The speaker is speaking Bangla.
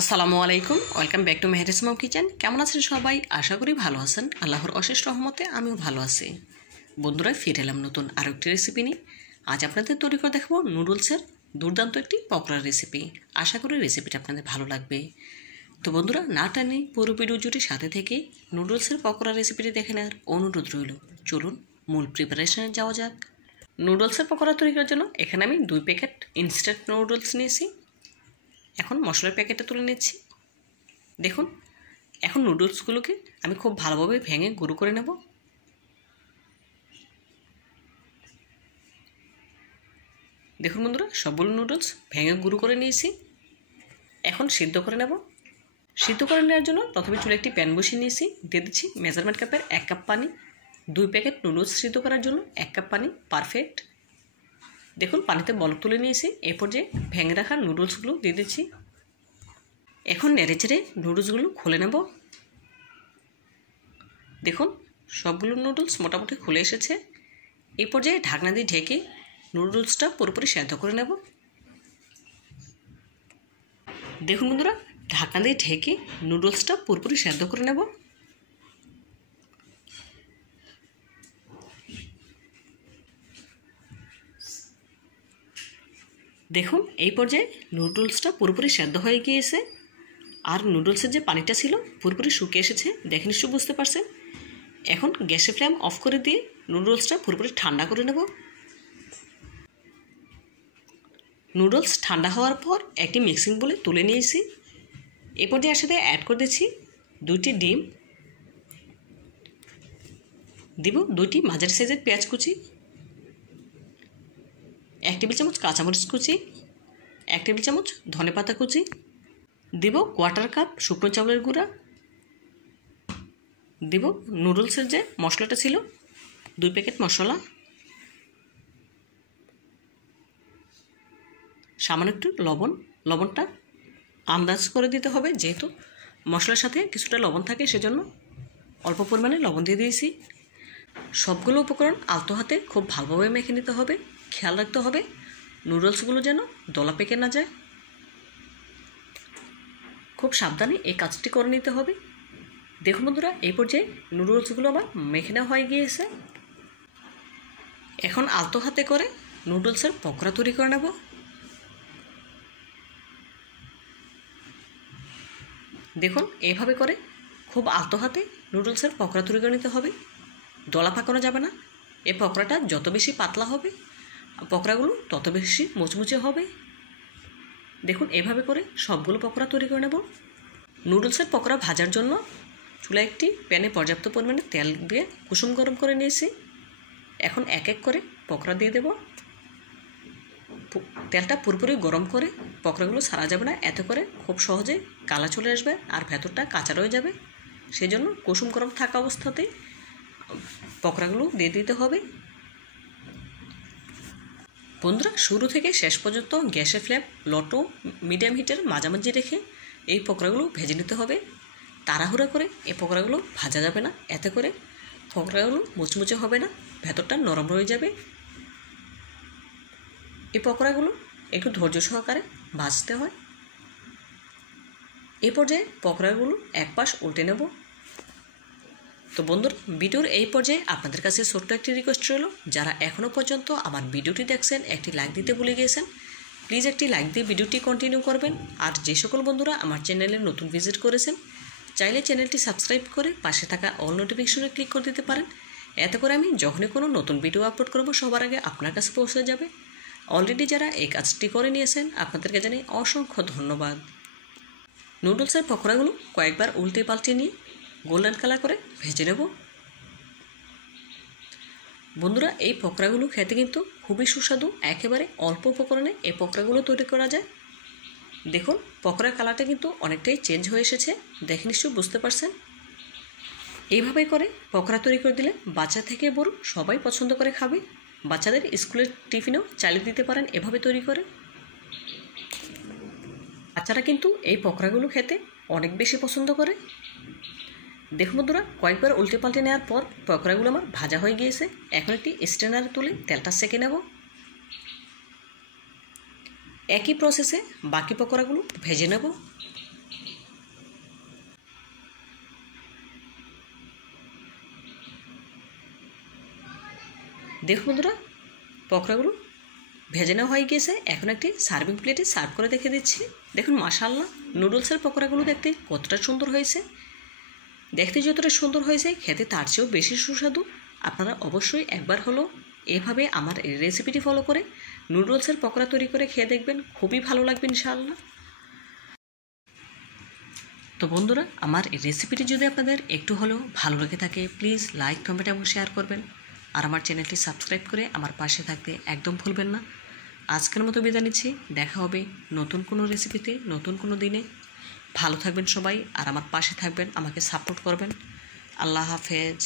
আসসালামু আলাইকুম, welcome back to Meheri's mom kitchen. কেমন আছেন সবাই? আশা করি ভালো আছেন। আল্লাহর অশেষ রহমতে আমিও ভালো আছি। বন্ধুরা, ফিরে এলাম নতুন আরও একটি রেসিপি নিয়ে। আজ আপনাদের তৈরি করে দেখাবো নুডলসের দুর্দান্ত একটি পকোড়ার রেসিপি। আশা করি রেসিপিটা আপনাদের ভালো লাগবে। তো বন্ধুরা, না টানে পুরো ভিডিও জুড়ে সাথে থেকে নুডলসের পকোড়া রেসিপিটি দেখে নেওয়ার অনুরোধ রইল। চলুন মূল প্রিপারেশনে যাওয়া যাক। নুডলসের পকোড়া তৈরি করার জন্য এখানে আমি 2 প্যাকেট ইনস্ট্যান্ট নুডলস নিয়েছি। এখন মশলার প্যাকেটটা তুলে নিচ্ছি। দেখুন, এখন নুডলসগুলোকে আমি খুব ভালোভাবে ভেঙে গুঁড়ো করে নেব। দেখুন বন্ধুরা, সবগুলো নুডলস ভেঙে গুঁড়ো করে নিয়েছি। এখন সিদ্ধ করে নেব। সিদ্ধ করে নেওয়ার জন্য প্রথমে চুলে একটি প্যান বসিয়ে নিয়েছি। দিয়ে দিচ্ছি মেজারমেন্ট কাপের 1 কাপ পানি। 2 প্যাকেট নুডলস সিদ্ধ করার জন্য 1 কাপ পানি পারফেক্ট। দেখুন, পানিতে বলক তুলে নিয়েছি। এরপর যে ভেঙে রাখা নুডলসগুলো দিয়ে দিচ্ছি। এখন নেড়ে চেড়ে নুডলসগুলো খুলে নেব। দেখুন, সবগুলো নুডলস মোটামুটি খুলে এসেছে। এই পর্যায়ে ঢাকনা দিয়ে ঢেকে নুডলসটা পুরোপুরি সেদ্ধ করে নেব। দেখুন বন্ধুরা, ঢাকনা দিয়ে ঢেকে নুডলসটা পুরোপুরি সেদ্ধ করে নেব। দেখুন, এই পর্যায়ে নুডলসটা পুরোপুরি সেদ্ধ হয়ে গিয়েছে। আর নুডলসের যে পানিটা ছিল পুরোপুরি শুকিয়ে এসেছে, দেখে নিশ্চয়ই বুঝতে পারছেন। এখন গ্যাসের ফ্লেম অফ করে দিয়ে নুডলসটা পুরোপুরি ঠান্ডা করে নেব। নুডলস ঠান্ডা হওয়ার পর একটি মিক্সিং বলে তুলে নিয়েছি। এরপর যে এর সাথে অ্যাড করে দিচ্ছি 2টি ডিম, দিব 2টি মাঝারি সাইজের পেঁয়াজ কুচি, 1 টেবিল চামচ কাঁচামরিচ কুচি, 1 টেবিল চামচ ধনেপাতা কুচি, দিব 1/4 কাপ শুকনো চাউলের গুঁড়া, দিব নুডলসের যে মশলাটা ছিল 2 প্যাকেট মশলা, সামান্য একটু লবণ। লবণটা আন্দাজ করে দিতে হবে, যেহেতু মশলার সাথে কিছুটা লবণ থাকে, সেজন্য অল্প পরিমাণে লবণ দিয়ে দিয়েছি। সবগুলো উপকরণ আলতো হাতে খুব ভালোভাবে মেখে নিতে হবে। খেয়াল রাখতে হবে নুডলসগুলো যেন দলা পেকে না যায়। খুব সাবধানে এই কাজটি করে নিতে হবে। দেখুন বন্ধুরা, এই পর্যায়ে নুডলসগুলো আমার মেখে নেওয়া হয়ে গিয়েছে। এখন আলতো হাতে করে নুডলসের পকোড়া তৈরি করে নেব। দেখুন, এইভাবে করে খুব আলতো হাতে নুডলসের পকোড়া তৈরি করে নিতে হবে। দলা পাকানো যাবে না। এই পকোড়াটা যত বেশি পাতলা হবে, পকোড়াগুলো তত বেশি মুচমুচে হবে। দেখুন, এভাবে করে সবগুলো পকোড়া তৈরি করে নেব। নুডলসের পকোড়া ভাজার জন্য চুলায় একটি প্যানে পর্যাপ্ত পরিমাণে তেল দিয়ে কুসুম গরম করে নিয়েছি। এখন এক এক করে পকোড়া দিয়ে দেব। তেলটা পুরোপুরি গরম করে পকোড়াগুলো ছাড়া যাবে না, এতে করে খুব সহজে কালা চলে আসবে আর ভেতরটা কাঁচা রয়ে যাবে। সেই জন্য কুসুম গরম থাকা অবস্থাতেই পকোড়াগুলো দিয়ে দিতে হবে। বন্ধুরা, শুরু থেকে শেষ পর্যন্ত গ্যাসের ফ্লেম লো টু মিডিয়াম হিটের মাঝামাঝি রেখে এই পকোড়াগুলো ভেজে নিতে হবে। তাড়াহুড়া করে এই পকোড়াগুলো ভাজা যাবে না, এতে করে পকোড়াগুলো মুচমুচে হবে না, ভেতরটা নরম রয়ে যাবে। এই পকোড়াগুলো একটু ধৈর্য সহকারে ভাজতে হয়। এই পর্যায়ে পকোড়াগুলো এক পাশ উল্টে নেব। তো বন্ধুরা, ভিডিওর এই পর্যায়ে আপনাদের কাছে ছোট্ট একটি রিকোয়েস্ট রইল, যারা এখনও পর্যন্ত আমার ভিডিওটি দেখছেন একটি লাইক দিতে ভুলে গিয়েছেন, প্লিজ একটি লাইক দিয়ে ভিডিওটি কন্টিনিউ করবেন। আর যে সকল বন্ধুরা আমার চ্যানেলে নতুন ভিজিট করেছেন, চাইলে চ্যানেলটি সাবস্ক্রাইব করে পাশে থাকা অল নোটিফিকেশনে ক্লিক করে দিতে পারেন। এতে করে আমি যখনই কোনো নতুন ভিডিও আপলোড করব সবার আগে আপনার কাছে পৌঁছে যাবে। অলরেডি যারা এই কাজটি করে নিয়েছেন আপনাদেরকে জানাই অসংখ্য ধন্যবাদ। নুডলসের পকোড়াগুলো কয়েকবার উল্টে পাল্টে নিয়ে গোল্ডেন কালার করে ভেজে নেব। বন্ধুরা, এই পকোড়াগুলো খেতে কিন্তু খুবই সুস্বাদু। একেবারে অল্প উপকরণে এই পকোড়াগুলো তৈরি করা যায়। দেখুন, পকোড়ার কালারটা কিন্তু অনেকটাই চেঞ্জ হয়ে এসেছে, দেখে নিশ্চয়ই বুঝতে পারছেন। এইভাবে করে পকোড়া তৈরি করে দিলে বাচ্চা থেকে বড় সবাই পছন্দ করে খাবে। বাচ্চাদের স্কুলের টিফিনেও চালিয়ে দিতে পারেন এভাবে তৈরি করে। বাচ্চারা কিন্তু এই পকোড়াগুলো খেতে অনেক বেশি পছন্দ করে। দেখুন বন্ধুরা, কয়েকবার উল্টে পাল্টে নেওয়ার পর পকোড়াগুলো আমার ভাজা হয়ে গিয়েছে। এখন একটি স্ট্রেনারে তুলে তেলটা সেঁকে নেব। একই প্রসেসে বাকি পকোড়াগুলো ভেজে নেব। দেখুন বন্ধুরা, পকোড়াগুলো ভেজে নেওয়া হয়ে গিয়েছে। এখন একটি সার্ভিং প্লেটে সার্ভ করে দেখে দিচ্ছি। দেখুন মাশাআল্লাহ, নুডলসের পকোড়াগুলো দেখতে কতটা সুন্দর হয়েছে। দেখতে যতটা সুন্দর হয়েছে, খেতে তার চেয়েও বেশি সুস্বাদু। আপনারা অবশ্যই একবার হলো এভাবে আমার এই রেসিপিটি ফলো করে নুডলসের পকোড়া তৈরি করে খেয়ে দেখবেন, খুবই ভালো লাগবে ইনশাআল্লাহ। তো বন্ধুরা, আমার এই রেসিপিটি যদি আপনাদের একটু হলেও ভালো লেগে থাকে, প্লিজ লাইক, কমেন্ট এবং শেয়ার করবেন। আর আমার চ্যানেলটি সাবস্ক্রাইব করে আমার পাশে থাকতে একদম ভুলবেন না। আজকের মতো বিদায় নিচ্ছি। দেখা হবে নতুন কোনো রেসিপিতে, নতুন কোনো দিনে। ভালো থাকবেন সবাই, আর আমার পাশে থাকবেন, আমাকে সাপোর্ট করবেন। আল্লাহ হাফেজ।